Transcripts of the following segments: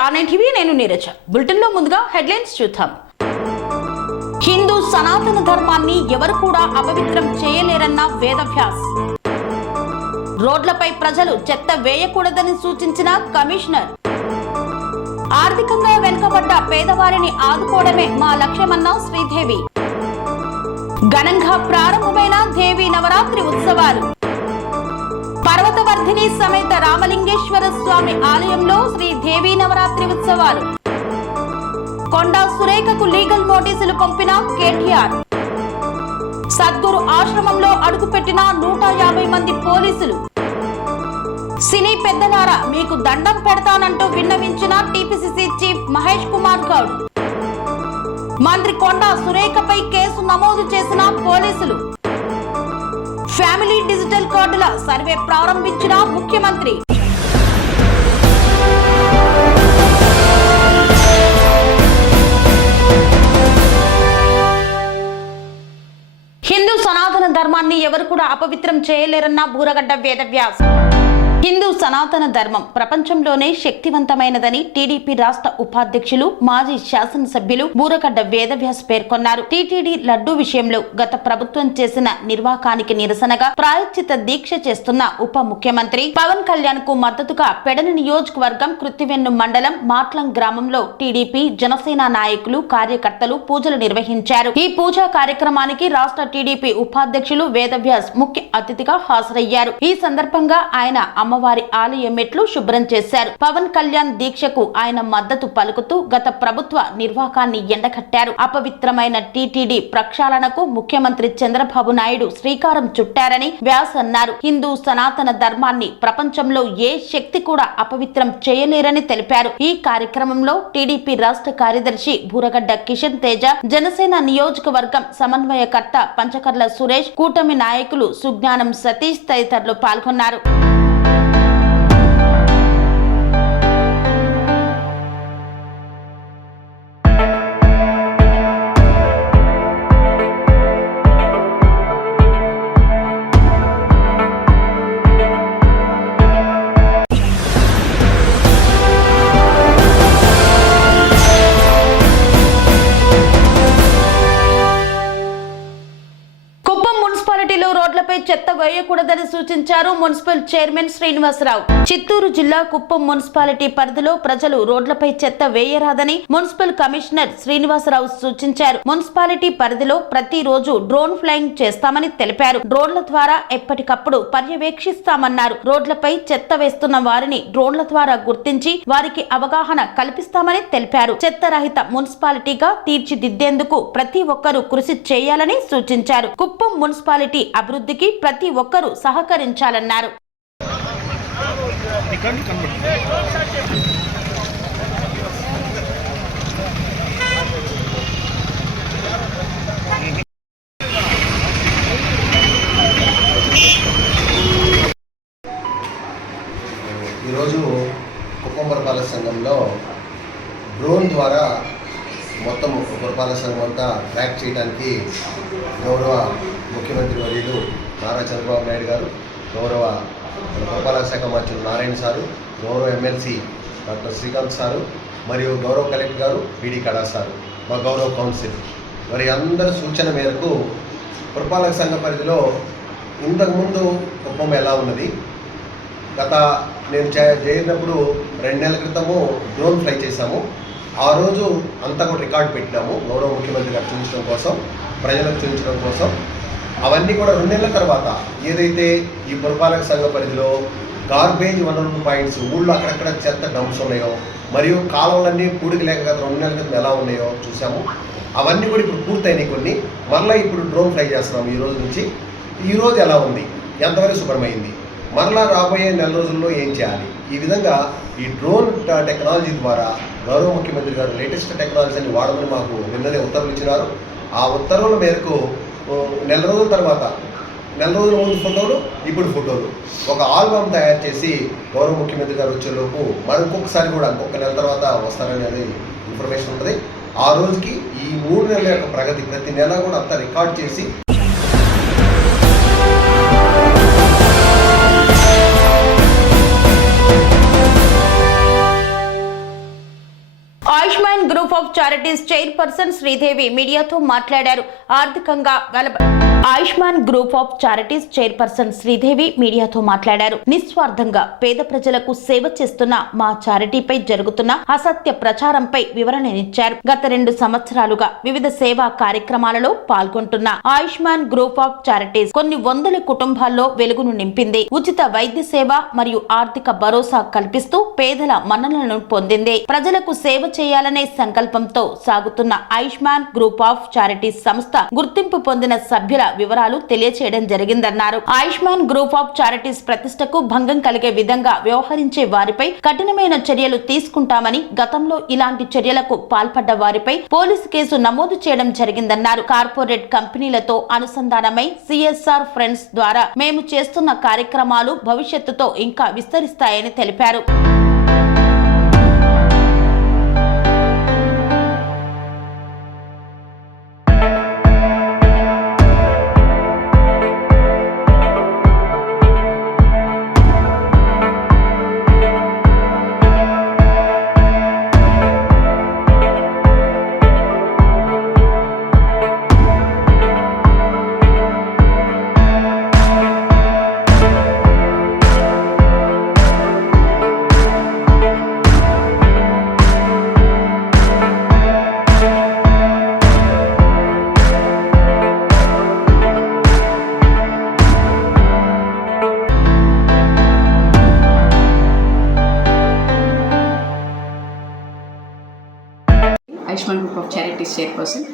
Online TV నేను నీరజ. బులెటిన్లో ముందుగా హెడ్లైన్స్ చూద్దాం. హిందూ సనాతన ధర్మాన్ని ఎవరు కూడా అపవిత్రం చేయలేరన్న వేదవ్యాస్. రోడ్లపై ప్రజలు చెత్త వేయకూడదని సూచించిన కమిషనర్. ఆర్థికంగా వెనుకబడ్డ పేదవారిని ఆదుకోవడమే మా లక్ష్యమన్న శ్రీదేవి. ఘనంగా ప్రారంభమైన దేవి నవరాత్రి ఉత్సవాలు. పర్వతవర్ధిని సమేత రామలింగేశ్వర స్వామి ఆలయంలో శ్రీ దేవి నవరాత్రి ఉత్సవాలు. కొండా సురేఖకు లీగల్ నోటీసులు పంపిన కేటీఆర్. సద్గురు ఆశ్రమంలో అడుగుపెట్టిన 150 మంది పోలీసులు. సినీ పెద్దలారా మీకు దండం పెడతానంటూ విన్నవించిన టీపీసీసీ చీఫ్ మహేష్ కుమార్ గౌడ్. మంత్రి కొండా సురేఖపై కేసు నమోదు చేసిన పోలీసులు. ఫ్యామిలీ డిజిటల్ కార్డుల సర్వే ప్రారంభించిన ముఖ్యమంత్రి. హిందూ సనాతన ధర్మాన్ని ఎవరు కూడా అపవిత్రం చేయలేరన్న బూరగడ్డ వేదవ్యాస్. హిందూ సనాతన ధర్మం ప్రపంచంలోనే శక్తివంతమైనదని టీడీపీ రాష్ట్ర ఉపాధ్యక్షులు మాజీ శాసనసభ్యులు బూరగడ్డ వేదవ్యాస్ పేర్కొన్నారు. టీటీడీ లడ్డూ విషయంలో గత ప్రభుత్వం చేసిన నిర్వాకానికి నిరసనగా ప్రాయశ్చిత దీక్ష చేస్తున్న ఉప ముఖ్యమంత్రి పవన్ కళ్యాణ్ కు మద్దతుగా పెడన నియోజకవర్గం కృత్తివెన్ను మండలం మాట్లం గ్రామంలో టీడీపీ జనసేన నాయకులు కార్యకర్తలు పూజలు నిర్వహించారు. ఈ పూజా కార్యక్రమానికి రాష్ట్ర టీడీపీ ఉపాధ్యక్షులు వేదవ్యాస్ ముఖ్య అతిథిగా హాజరయ్యారు. ఈ సందర్భంగా ఆయన అమ్మవారి ఆలయ మెట్లు శుభ్రం చేశారు. పవన్ కళ్యాణ్ దీక్షకు ఆయన మద్దతు పలుకుతూ గత ప్రభుత్వ నిర్వాకాన్ని ఎండగట్టారు. అపవిత్రమైన టీటీడీ ప్రక్షాళనకు ముఖ్యమంత్రి చంద్రబాబు నాయుడు శ్రీకారం చుట్టారని వ్యాస్ అన్నారు. హిందూ సనాతన ధర్మాన్ని ప్రపంచంలో ఏ శక్తి కూడా అపవిత్రం చేయలేరని తెలిపారు. ఈ కార్యక్రమంలో టీడీపీ రాష్ట్ర కార్యదర్శి బూరగడ్డ కిషన్ తేజ, జనసేన నియోజకవర్గం సమన్వయకర్త పంచకర్ల సురేష్, కూటమి నాయకులు సుజ్ఞానం సతీష్ తదితరులు పాల్గొన్నారు. రోడ్లపై చెత్త వేయకూడదని సూచించారు మున్సిపల్ చైర్మన్ శ్రీనివాసరావు. చిత్తూరు జిల్లా కుప్పం మున్సిపాలిటీ పరిధిలో ప్రజలు రోడ్లపై చెత్త వేయరాదని మున్సిపల్ కమిషనర్ శ్రీనివాసరావు సూచించారు. మున్సిపాలిటీ పరిధిలో ప్రతి రోజు డ్రోన్ ఫ్లైయింగ్ చేస్తామని తెలిపారు. డ్రోన్ల ద్వారా ఎప్పటికప్పుడు పర్యవేక్షిస్తామన్నారు. రోడ్లపై చెత్త వేస్తున్న వారిని డ్రోన్ల ద్వారా గుర్తించి వారికి అవగాహన కల్పిస్తామని తెలిపారు. చెత్త రహిత మున్సిపాలిటీగా తీర్చిదిద్దేందుకు ప్రతి ఒక్కరూ కృషి చేయాలని సూచించారు. కుప్పం మున్సిపాలిటీ అభివృద్ధికి ప్రతి ఒక్కరూ సహకరించాలన్నారు. ఈరోజు కుప్పం పురపాలక సంఘంలో డ్రోన్ ద్వారా మొత్తం పురపాలక సంఘం అంతా ట్రాక్ చేయడానికి గౌరవ ముఖ్యమంత్రి వర్యులు నారా చంద్రబాబు నాయుడు గారు, గౌరవ పురపాలక శాఖ మంత్రులు నారాయణ సారు, గౌరవ ఎమ్మెల్సీ డాక్టర్ శ్రీకాంత్ సారు, మరియు గౌరవ కలెక్టర్ గారు పీడీ కడా సారు, మా గౌరవ కౌన్సిల్ మరి అందరి సూచన మేరకు పురపాలక సంఘ పరిధిలో ఇంతకుముందు కుప్పం ఎలా ఉన్నది, గత నేను చేరినప్పుడు 2 నెలల క్రితము డ్రోన్ ఫ్లై చేశాము. ఆ రోజు అంతా కూడా రికార్డు పెట్టినాము గౌరవ ముఖ్యమంత్రి గారు చూపించడం కోసం, ప్రజలకు చూపించడం కోసం. అవన్నీ కూడా 2 నెలల తర్వాత ఏదైతే ఈ పురపాలక సంఘ పరిధిలో గార్బేజ్ వనరుల పాయింట్స్, ఊళ్ళో అక్కడక్కడ చెత్త డంప్స్ ఉన్నాయో, మరియు కాలువలన్నీ పూడికి లేక గత 2 నెలల క్రితం ఎలా ఉన్నాయో చూసాము. అవన్నీ కూడా ఇప్పుడు పూర్తయినాయి కొన్ని. మరలా ఇప్పుడు డ్రోన్ ఫ్లై చేస్తున్నాము ఈ రోజు నుంచి. ఈరోజు ఎలా ఉంది, ఎంతవరకు శుభ్రమైంది, మరలా రాబోయే నెల రోజుల్లో ఏం చేయాలి, ఈ విధంగా ఈ డ్రోన్ టెక్నాలజీ ద్వారా గౌరవ ముఖ్యమంత్రి గారు లేటెస్ట్ టెక్నాలజీని వాడమని మాకు నిన్ననే ఉత్తర్వులు ఇచ్చినారు. ఆ ఉత్తర్వుల మేరకు నెల రోజుల తర్వాత, నెల రోజుల ముందు ఫోటోలు, ఇప్పుడు ఫోటోలు, ఒక ఆల్బమ్ తయారు చేసి గౌరవ ముఖ్యమంత్రి గారు వచ్చేలోపు మరి ఇంకొకసారి కూడా ఇంకొక నెల తర్వాత వస్తారనేది ఇన్ఫర్మేషన్ ఉంటుంది. ఆ రోజుకి ఈ 3 నెలల యొక్క ప్రగతి ప్రతి నెల కూడా అంతా రికార్డ్ చేసి group of charities chairperson Sridevi మీడియాతో మాట్లాడారు. Ayushman group of charities chairperson Sridevi మీడియాతో మాట్లాడారు. నిస్వార్థంగా పేద ప్రజలకు సేవ చేస్తున్న మా చారిటీపై జరుగుతున్న అసత్య ప్రచారంపై వివరణనిచ్చారు. గత 2 సంవత్సరాలుగా వివిధ సేవా కార్యక్రమాలలో పాల్గొంటున్న ఆయుష్మాన్ గ్రూప్ ఆఫ్ చారిటీస్ కొన్ని వందల కుటుంబాల్లో వెలుగును నింపింది. ఉచిత వైద్య సేవ మరియు ఆర్థిక భరోసా కల్పిస్తూ పేదల మన్ననలను పొందింది. ప్రజలకు సేవ చేయాలనే సంకల్పంతో సాగుతున్న ఆయుష్మాన్ గ్రూప్ ఆఫ్ చారిటీస్ సంస్థ గుర్తింపు పొందిన సభ్యుల వివరాలు తెలియచేయడం జరిగిందన్నారు. ఆయుష్మాన్ గ్రూప్ ఆఫ్ చారిటీస్ ప్రతిష్టకు భంగం కలిగే విధంగా వ్యవహరించే వారిపై కఠినమైన చర్యలు తీసుకుంటామని, గతంలో ఇలాంటి చర్యలకు పాల్పడ్డ వారిపై పోలీసు కేసు నమోదు చేయడం జరిగిందన్నారు. కార్పొరేట్ కంపెనీలతో అనుసంధానమై సిఎస్ఆర్ ఫ్రెండ్స్ ద్వారా మేము చేస్తున్న కార్యక్రమాలు భవిష్యత్తుతో ఇంకా విస్తరిస్తాయని తెలిపారు. Ayushman group of charities chairperson.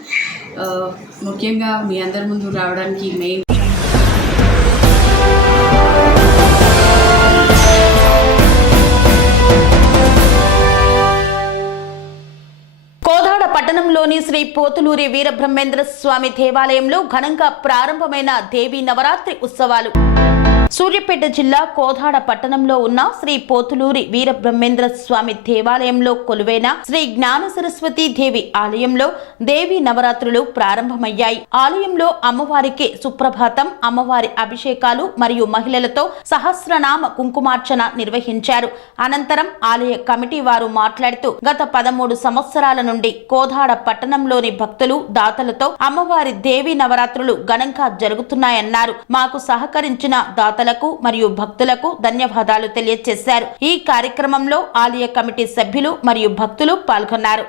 ముఖ్యంగా మీ అందరి ముందు రావడానికి మెయిన్ కోదాడ పట్టణంలోని శ్రీ పోతులూరి వీరబ్రహ్మేంద్ర స్వామి దేవాలయంలో ఘనంగా ప్రారంభమైన దేవీ నవరాత్రి ఉత్సవాలు. సూర్యాపేట జిల్లా కోదాడ పట్టణంలో ఉన్న శ్రీ పోతులూరి వీరబ్రహ్మేంద్ర స్వామి దేవాలయంలో కొలువైన శ్రీ జ్ఞాన సరస్వతి దేవి ఆలయంలో దేవి నవరాత్రులు ప్రారంభమయ్యాయి. ఆలయంలో అమ్మవారికి సుప్రభాతం, అమ్మవారి అభిషేకాలు మరియు మహిళలతో సహస్రనామ కుంకుమార్చన నిర్వహించారు. అనంతరం ఆలయ కమిటీ వారు మాట్లాడుతూ గత 13 సంవత్సరాల నుండి కోదాడ పట్టణంలోని భక్తులు, దాతలతో అమ్మవారి దేవి నవరాత్రులు ఘనంగా జరుగుతున్నాయన్నారు. మాకు సహకరించిన దాతలకు మరియు భక్తులకు ధన్యవాదాలు తెలియజేశారు. ఈ కార్యక్రమంలో ఆలయ కమిటీ సభ్యులు మరియు భక్తులు పాల్గొన్నారు.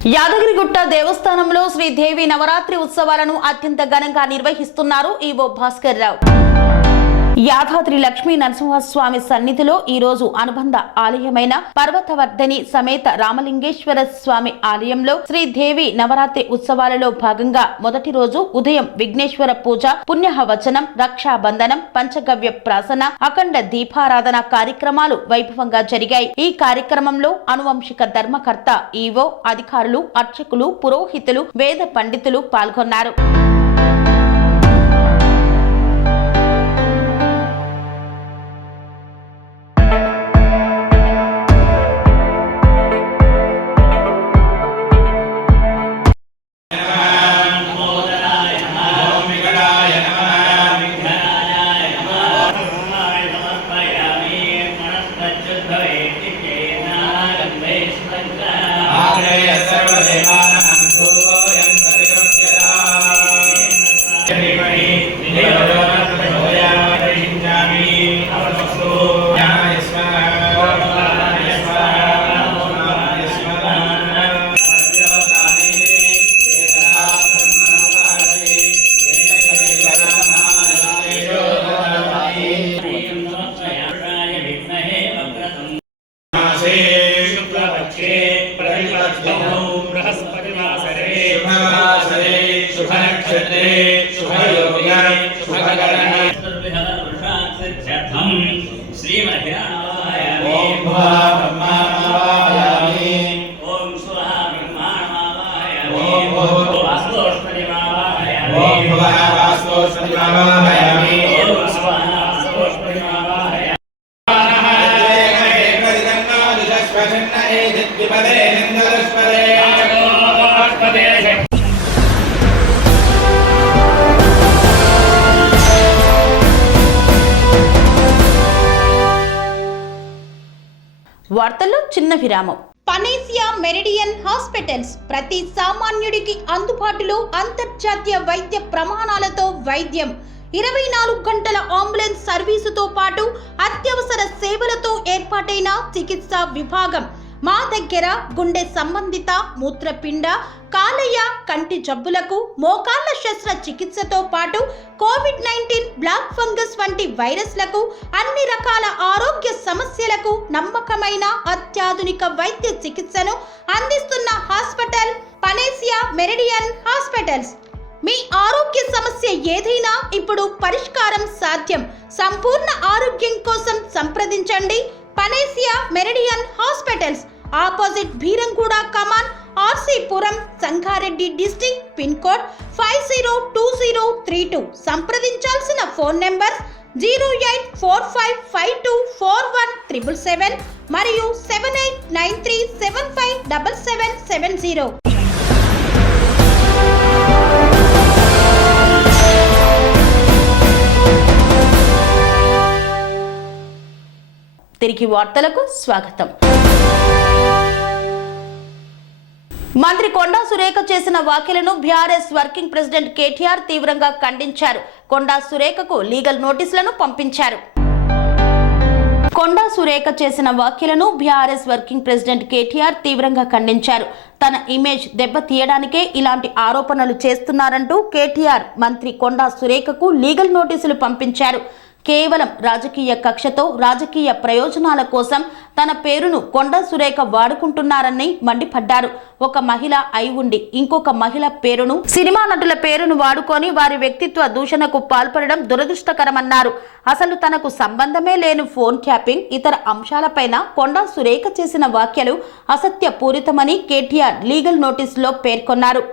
యాదగిరిగుట్ట దేవస్థానంలో శ్రీదేవి నవరాత్రి ఉత్సవాలను అత్యంత ఘనంగా నిర్వహిస్తున్నారు ఈవో భాస్కర్ రావు. యాదాద్రి లక్ష్మీ నరసింహస్వామి సన్నిధిలో ఈ రోజు అనుబంధ ఆలయమైన పర్వతవర్ధని సమేత రామలింగేశ్వర స్వామి ఆలయంలో శ్రీదేవి నవరాత్రి ఉత్సవాలలో భాగంగా మొదటి రోజు ఉదయం విఘ్నేశ్వర పూజ, పుణ్యహవచనం, రక్షాబంధనం, పంచగవ్య ప్రాసన, అఖండ దీపారాధన కార్యక్రమాలు వైభవంగా జరిగాయి. ఈ కార్యక్రమంలో అనువంశిక ధర్మకర్త, ఈవో, అధికారులు, అర్చకులు, పురోహితులు, వేద పండితులు పాల్గొన్నారు. వార్తల్లో చిన్న విరామం. పనేసియా మెరిడియన్ హాస్పిటల్స్ ప్రతి సామాన్యుడికి అందుబాటులో అంతర్జాతీయ వైద్య ప్రమాణాలతో వైద్యం, 24 గంటల అంబులెన్స్ సర్వీసుతో పాటు అత్యవసర సేవలతో ఏర్పాటైన చికిత్సా విభాగం. మా దగ్గర గుండె సంబంధిత, మూత్రపిండ, కాలేయ, కంటి జబ్బులకు, మోకాళ్ల శస్త్ర చికిత్సతో పాటు కోవిడ్-19, బ్లాక్ ఫంగస్ వంటి వైరస్లకు, అన్ని రకాల ఆరోగ్య సమస్యలకు నమ్మకమైన అత్యాధునిక వైద్య చికిత్సను అందిస్తున్న హాస్పిటల్ పనేసియా మెరిడియన్ హాస్పిటల్స్. మీ ఆరోగ్య సమస్య ఏదైనా ఇప్పుడు పరిష్కారం సాధ్యం. సంపూర్ణ ఆరోగ్యం కోసం సంప్రదించండి Panacea Meridian hospitals, opposite Bheeramguda Kaman, RC Puram, Sangareddy district, pin code 502032. సంప్రదించాల్సిన ఫోన్ నెంబర్ 0845524177 మరియు 7893757770. తిరిగి వార్తలకు స్వాగతం. మంత్రి కొండా సురేఖ చేసిన వ్యాఖ్యలను బీఆర్ఎస్ వర్కింగ్ ప్రెసిడెంట్ కేటీఆర్ తీవ్రంగా ఖండించారు. కొండా సురేఖకు లీగల్ నోటీసులను పంపించారు. కొండా సురేఖ చేసిన వ్యాఖ్యలను బీఆర్ఎస్ వర్కింగ్ ప్రెసిడెంట్ కేటీఆర్ తీవ్రంగా ఖండించారు. తన ఇమేజ్ దెబ్బతీయడానికే ఇలాంటి ఆరోపణలు చేస్తున్నారంటూ కేటీఆర్ మంత్రి కొండా సురేఖకు లీగల్ నోటీసులు పంపించారు. కేవలం రాజకీయ కక్షతో, రాజకీయ ప్రయోజనాల కోసం తన పేరును కొండా సురేఖ వాడుకుంటున్నారని మండిపడ్డారు. ఒక మహిళ అయి ఉండి ఇంకొక మహిళ పేరును, సినిమా నటుల పేరును వాడుకొని వారి వ్యక్తిత్వ దూషణకు పాల్పడడం దురదృష్టకరమన్నారు. అసలు తనకు సంబంధమే లేని ఫోన్ ట్యాపింగ్, ఇతర అంశాలపైన కొండా సురేఖ చేసిన వ్యాఖ్యలు అసత్యపూరితమని కేటీఆర్ లీగల్ నోటీసులో పేర్కొన్నారు.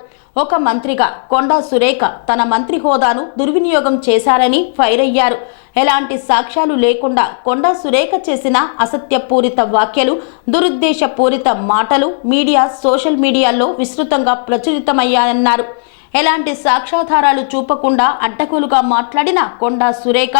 ఒక మంత్రిగా కొండా సురేఖ తన మంత్రి హోదాను దుర్వినియోగం చేశారని ఫైర్ అయ్యారు. ఎలాంటి సాక్ష్యాలు లేకుండా కొండా సురేఖ చేసిన అసత్యపూరిత వ్యాఖ్యలు, దురుద్దేశపూరిత మాటలు సోషల్ మీడియాలో విస్తృతంగా ప్రచురితమయ్యాయన్నారు. ఎలాంటి సాక్ష్యాధారాలు చూపకుండా అడ్డగోలుగా మాట్లాడిన కొండా సురేఖ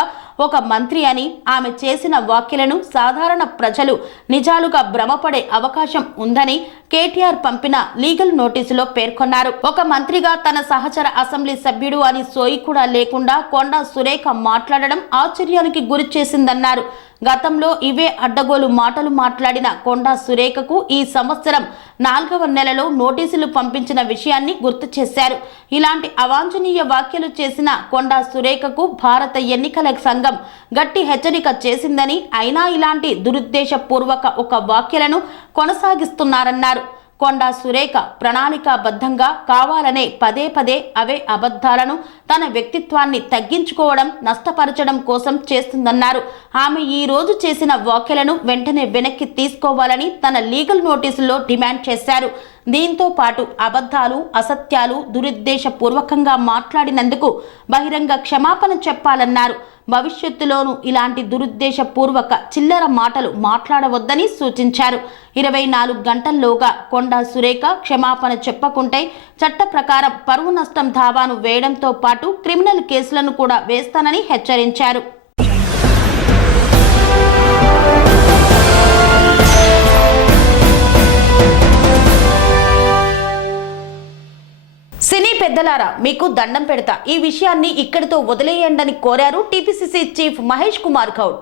ఒక మంత్రి అని, ఆమె చేసిన వ్యాఖ్యలను సాధారణ ప్రజలు నిజాలుగా భ్రమపడే అవకాశం ఉందని కేటీఆర్ పంపిన లీగల్ నోటీసులో పేర్కొన్నారు. ఒక మంత్రిగా తన సహచర అసెంబ్లీ సభ్యుడు అని సోయి కూడా లేకుండా కొండా సురేఖ మాట్లాడడం ఆశ్చర్యానికి గురి చేసిందన్నారు. గతంలో ఇవే అడ్డగోలు మాటలు మాట్లాడిన కొండా సురేఖకు ఈ సంవత్సరం 4వ నెలలో నోటీసులు పంపించిన విషయాన్ని గుర్తు చేశారు. ఇలాంటి అవాంఛనీయ వ్యాఖ్యలు చేసిన కొండా సురేఖకు భారత ఎన్నికల సంఘం గట్టి హెచ్చరిక చేసిందని, అయినా ఇలాంటి దురుద్దేశపూర్వక ఒక వ్యాఖ్యలను కొనసాగిస్తున్నారన్నారు. కొండా సురేఖ ప్రణాళికాబద్ధంగా కావాలనే పదే పదే అవే అబద్ధాలను తన వ్యక్తిత్వాన్ని తగ్గించుకోవడం, నష్టపరచడం కోసం చేస్తుందన్నారు. ఆమె ఈ రోజు చేసిన వ్యాఖ్యలను వెంటనే వెనక్కి తీసుకోవాలని తన లీగల్ నోటీసుల్లో డిమాండ్ చేశారు. దీంతో పాటు అబద్ధాలు, అసత్యాలు, దురుద్దేశపూర్వకంగా మాట్లాడినందుకు బహిరంగ క్షమాపణ చెప్పాలన్నారు. భవిష్యత్తులోనూ ఇలాంటి దురుద్దేశపూర్వక చిల్లర మాటలు మాట్లాడవద్దని సూచించారు. 24 గంటల్లోగా కొండా సురేఖ క్షమాపణ చెప్పకుంటే చట్ట ప్రకారం పరువు నష్టం దావాను వేయడంతో పాటు క్రిమినల్ కేసులను కూడా వేస్తానని హెచ్చరించారు. సినీ పెద్దలారా, మీకు దండం పెడతా, ఈ విషయాన్ని ఇక్కడితో వదిలేయండని కోరారు టీపీసీసీ చీఫ్ మహేష్ కుమార్ గౌడ్.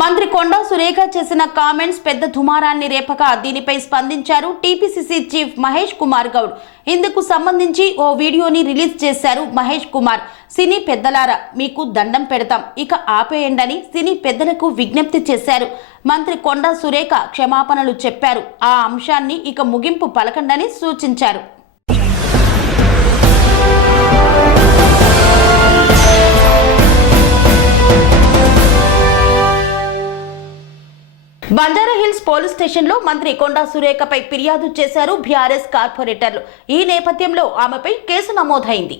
మంత్రి కొండా సురేఖ చేసిన కామెంట్స్ పెద్ద దుమారాన్ని రేపగా దీనిపై స్పందించారు టీపీసీసీ చీఫ్ మహేష్ కుమార్ గౌడ్. ఇందుకు సంబంధించి ఓ వీడియోని రిలీజ్ చేశారు మహేష్ కుమార్. సినీ పెద్దలారా, మీకు దండం పెడతాం, ఇక ఆపేయండని సినీ పెద్దలకు విజ్ఞప్తి చేశారు. మంత్రి కొండా సురేఖ క్షమాపణలు చెప్పారు. ఆ అంశాన్ని ఇక ముగింపు పలకండని సూచించారు. బంజారాహిల్స్ పోలీస్ స్టేషన్లో మంత్రి కొండా సురేఖపై ఫిర్యాదు చేశారు బీఆర్ఎస్ కార్పొరేటర్లు. ఈ నేపథ్యంలో ఆమెపై కేసు నమోదైంది.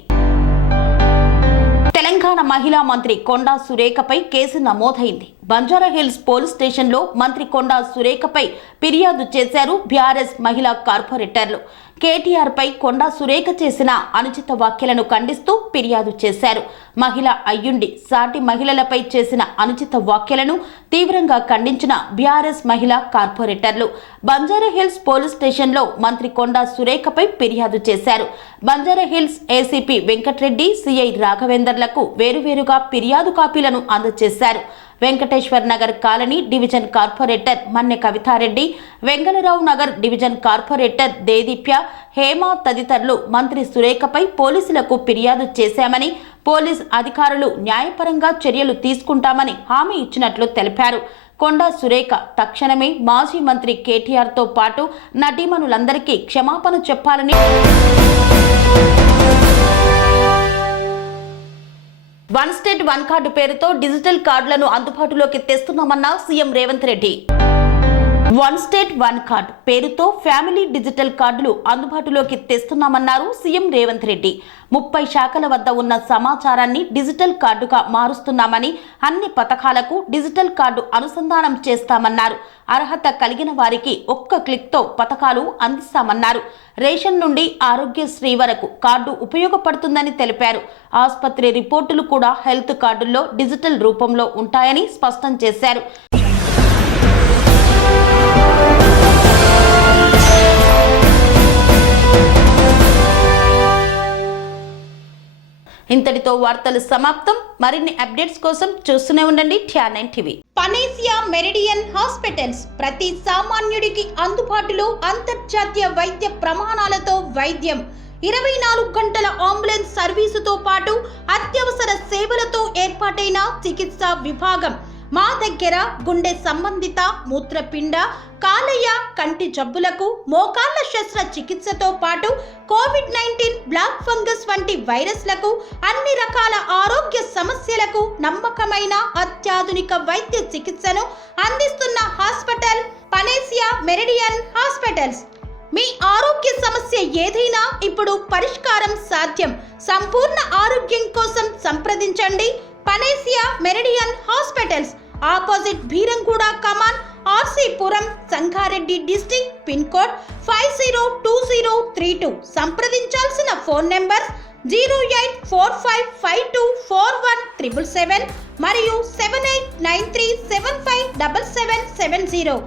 తెలంగాణ మహిళా మంత్రి కొండా సురేఖపై కేసు నమోదైంది. బంజారాహిల్స్ పోలీస్ స్టేషన్లో మంత్రి కొండా సురేఖపై ఫిర్యాదు చేశారు బీఆర్ఎస్ మహిళా కార్పొరేటర్లు. కేటీఆర్పై కొండా సురేఖ చేసిన అనుచిత వ్యాఖ్యలను ఖండిస్తూ ఫిర్యాదు చేశారు. మహిళ అయ్యుండి సాటి మహిళలపై చేసిన అనుచిత వ్యాఖ్యలను తీవ్రంగా ఖండించిన బీఆర్ఎస్ మహిళా కార్పొరేటర్లు బంజారాహిల్స్ పోలీస్ స్టేషన్లో మంత్రి కొండా సురేఖపై ఫిర్యాదు చేశారు. బంజారాహిల్స్ ఏసీపీ వెంకటరెడ్డి, సిఐ రాఘవేందర్లకు వేరువేరుగా ఫిర్యాదు కాపీలను అందజేశారు. Venkateshwar Nagar colony division corporator Manne Kavitha Reddy, Vengala Rao Nagar division corporator Dedeepya, Hema తదితరులు మంత్రి సురేఖపై పోలీసులకు ఫిర్యాదు చేశామని, పోలీస్ అధికారులు న్యాయపరంగా చర్యలు తీసుకుంటామని హామీ ఇచ్చినట్లు తెలిపారు. కొండా సురేఖ తక్షణమే మాజీ మంత్రి కేటీఆర్తో పాటు నటీమణులందరికీ క్షమాపణ చెప్పాలని వన్ స్టేట్ వన్ కార్డు పేరుతో డిజిటల్ కార్డులను అందుబాటులోకి తెస్తున్నామన్న CM Revanth Reddy. One state one card పేరుతో ఫ్యామిలీ డిజిటల్ కార్డులు అందుబాటులోకి తెస్తున్నామన్నారు సీఎం రేవంత్ రెడ్డి. 30 శాఖల వద్ద ఉన్న సమాచారాన్ని డిజిటల్ కార్డుగా మారుస్తున్నామని, అన్ని పథకాలకు డిజిటల్ కార్డు అనుసంధానం చేస్తామన్నారు. అర్హత కలిగిన వారికి ఒక్క క్లిక్తో పథకాలు అందిస్తామన్నారు. రేషన్ నుండి ఆరోగ్యశ్రీ వరకు కార్డు ఉపయోగపడుతుందని తెలిపారు. ఆసుపత్రి రిపోర్టులు కూడా హెల్త్ కార్డుల్లో డిజిటల్ రూపంలో ఉంటాయని స్పష్టం చేశారు. ఇంతటితో వార్తలు సమాప్తం. మరిన్ని అప్డేట్స్ కోసం చూస్తూనే ఉండండి TR9 TV. Panacea Meridian hospitals ప్రతి సామాన్యుడికి అందుబాటులో అంతర్జాతీయ వైద్య ప్రమాణాలతో వైద్యం, 24 గంటల అంబులెన్స్ సర్వీసుతో పాటు అత్యవసర సేవలతో ఏర్పాటైన చికిత్సా విభాగం. మా దగ్గర గుండె సంబంధిత, మూత్రపిండ, కాలేయ, కంటి జబ్బులకు, మోకాళ్ల శస్త్ర చికిత్సతో పాటు కోవిడ్-19, బ్లాక్ ఫంగస్ వంటి వైరస్లకు, అన్ని రకాల ఆరోగ్య సమస్యలకు నమ్మకమైన అత్యాధునిక వైద్య చికిత్సను అందిస్తున్న హాస్పిటల్ పనేసియా మెరిడియన్ హాస్పిటల్స్. మీ ఆరోగ్య సమస్య ఏదైనా ఇప్పుడు పరిష్కారం సాధ్యం. సంపూర్ణ ఆరోగ్యం కోసం సంప్రదించండి Panacea Meridian hospitals, opposite Bheeramguda Kaman, RC Puram, Sangareddy district, pin code 502032. సంప్రదించాల్సిన ఫోన్ నెంబర్ 0845524177 మరియు 7893757770.